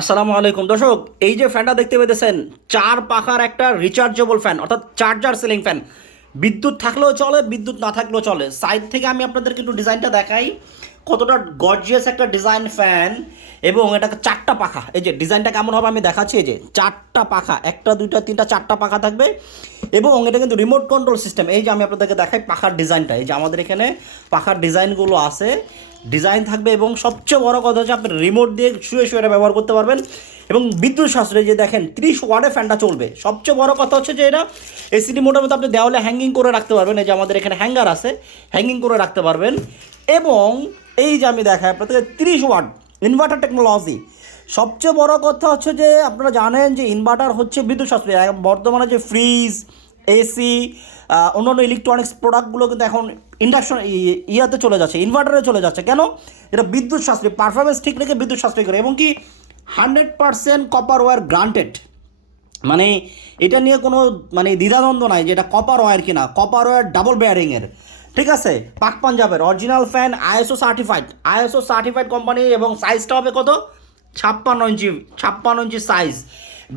আসসালামু আলাইকুম দর্শক, এই যে ফ্যানটা দেখতে পেতেছেন, চার পাখার একটা রিচার্জেবল ফ্যান, অর্থাৎ চার্জার সিলিং ফ্যান। বিদ্যুৎ থাকলেও চলে, বিদ্যুৎ না থাকলেও চলে। সাইড থেকে আমি আপনাদেরকে একটু ডিজাইনটা দেখাই, কতটা গর্জিয়াস একটা ডিজাইন ফ্যান। এবং এটা চারটা পাখা, এই যে ডিজাইনটা কেমন হবে আমি দেখাচ্ছি। এই যে চারটা পাখা, একটা দুইটা তিনটা চারটা পাখা থাকবে। এবং এটা কিন্তু রিমোট কন্ট্রোল সিস্টেম। এই যে আমি আপনাদেরকে দেখাই পাখার ডিজাইনটা, এই যে আমাদের এখানে পাখার ডিজাইনগুলো আছে, ডিজাইন থাকবে। এবং সবচেয়ে বড় কথা হচ্ছে আপনি রিমোট দিয়ে শুয়ে শুয়ে এটা ব্যবহার করতে পারবেন। এবং বিদ্যুৎ সাশ্রয়, যে দেখেন 30 ওয়াটে ফ্যানটা চলবে। সবচেয়ে বড় কথা হচ্ছে যে এটা এসি রিমোটের মধ্যে আপনি দেওয়ালে হ্যাঙ্গিং করে রাখতে পারবেন। এই যে আমাদের এখানে হ্যাঙ্গার আছে, হ্যাঙ্গিং করে রাখতে পারবেন। এবং এই যে আমি দেখাই আপনাদের 30 ওয়াট ইনভার্টার টেকনোলজি। সবচেয়ে বড় কথা হচ্ছে যে আপনারা জানেন যে ইনভার্টার হচ্ছে বিদ্যুৎ সাশ্রয়। বর্তমানে যে ফ্রিজ, এসি, অন্যান্য ইলেকট্রনিক্স প্রোডাক্টগুলো কিন্তু এখন ইন্ডাকশন ইয়াতে চলে যাচ্ছে, ইনভার্টারে চলে যাচ্ছে। কেন? এটা বিদ্যুৎ সাশ্রয়ী, পারফরমেন্স ঠিক রেখে বিদ্যুৎ সাশ্রয় করে। এবং কি 100% কপার ওয়্যার গ্রান্টেড, মানে এটা নিয়ে কোনো দ্বিধাদ্বন্দ্ব নাই যে এটা কপার ওয়্যার কিনা। কপার ওয়্যার ডাবল বেয়ারিংয়ের, ঠিক আছে, পাক পাঞ্জাবের original fan, ISO certified company. এবং সাইজটা হবে কত? 56 ইঞ্চি, 56 ইঞ্চি সাইজ।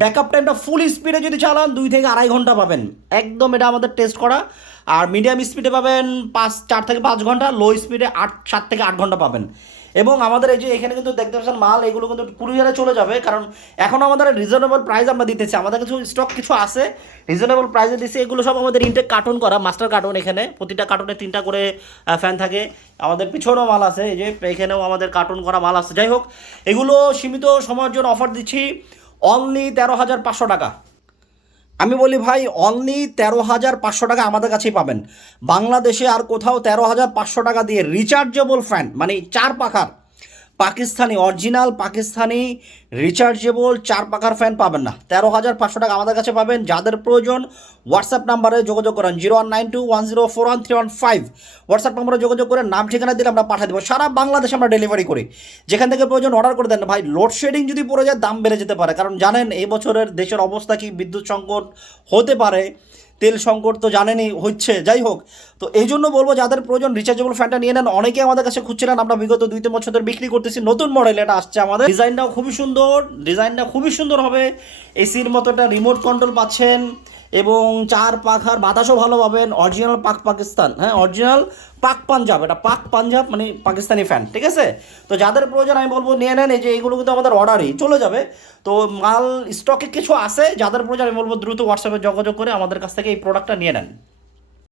ব্যাকআপ টাইমটা ফুল স্পিডে যদি চালান 2 থেকে 2.5 ঘন্টা পাবেন, একদম এটা আমাদের টেস্ট করা। আর মিডিয়াম স্পিডে পাবেন 4 থেকে 5 ঘন্টা, লো স্পিডে 7 থেকে 8 ঘন্টা পাবেন। এবং আমাদের এই যে এখানে কিন্তু দেখতে পাচ্ছেন মাল, এগুলো কিন্তু কুরিয়ারে চলে যাবে, কারণ এখন আমাদের রিজনেবল প্রাইস আমরা দিতেছি। আমাদের কিছু স্টক কিছু আছে, রিজনেবল প্রাইসে দিচ্ছি। এগুলো সব আমাদের ইনটেক কার্টুন করা, মাস্টার কার্টুন। এখানে প্রতিটা কার্টুনে 3টা করে ফ্যান থাকে। আমাদের পিছনেও মাল আছে, এই যে এখানেও আমাদের কার্টুন করা মাল আছে। যাই হোক, এগুলো সীমিত সময়ের জন্য অফার দিচ্ছি, অনলি 13,500 টাকা। আমি বলি ভাই, অনলি 13,500 টাকা আমাদের কাছেই পাবেন। বাংলাদেশে আর কোথাও 13,500 টাকা দিয়ে রিচার্জেবল ফ্যান, মানে চার পাখার পাকিস্তানি, অরিজিনাল পাকিস্তানি রিচার্জেবল চার পাখার ফ্যান পাবেন না। 13,500 টাকা আমাদের কাছে পাবেন। যাদের প্রয়োজন হোয়াটসঅ্যাপ নাম্বারে যোগাযোগ করেন, 019210413115। হোয়াটসঅ্যাপ নাম্বারে যোগাযোগ করে নাম ঠিকানা দিলে আমরা পাঠিয়ে দেবো। সারা বাংলাদেশে আমরা ডেলিভারি করি, যেখান থেকে প্রয়োজন অর্ডার করে দেন। ভাই, লোডশেডিং যদি পড়ে যায় দাম বেড়ে যেতে পারে, কারণ জানেন এই বছরের দেশের অবস্থা কি, বিদ্যুৎ সংকট হতে পারে, তেল সংকট তো জানেনই হচ্ছে। যাই হোক, তো এই জন্য বলবো যাদের প্রয়োজন রিচার্জেবল ফ্যানটা নিয়ে নেন। অনেকে আমাদের কাছে খুঁজছিলেন, আমরা বিগত 2-3 বছর ধরে বিক্রি করতেছি। নতুন মডেল এটা আসছে আমাদের, ডিজাইনটাও খুবই সুন্দর হবে। এসির মতো একটা রিমোট কন্ট্রোল পাচ্ছেন। এবং চার পাখার বাতাসও ভালো পাবেন। অরিজিনাল পাক পাকিস্তান, হ্যাঁ, অরিজিনাল পাক পাঞ্জাব, এটা পাক পাঞ্জাব মানে পাকিস্তানি ফ্যান, ঠিক আছে। তো যাদের প্রয়োজন আমি বলবো নিয়ে নেন। এই যে এইগুলো কিন্তু আমাদের অর্ডারই চলে যাবে, তো মাল স্টকে কিছু আছে। যাদের প্রয়োজন আমি বলবো দ্রুত হোয়াটসঅ্যাপে যোগাযোগ করে আমাদের কাছ থেকে এই প্রোডাক্টটা নিয়ে নেন।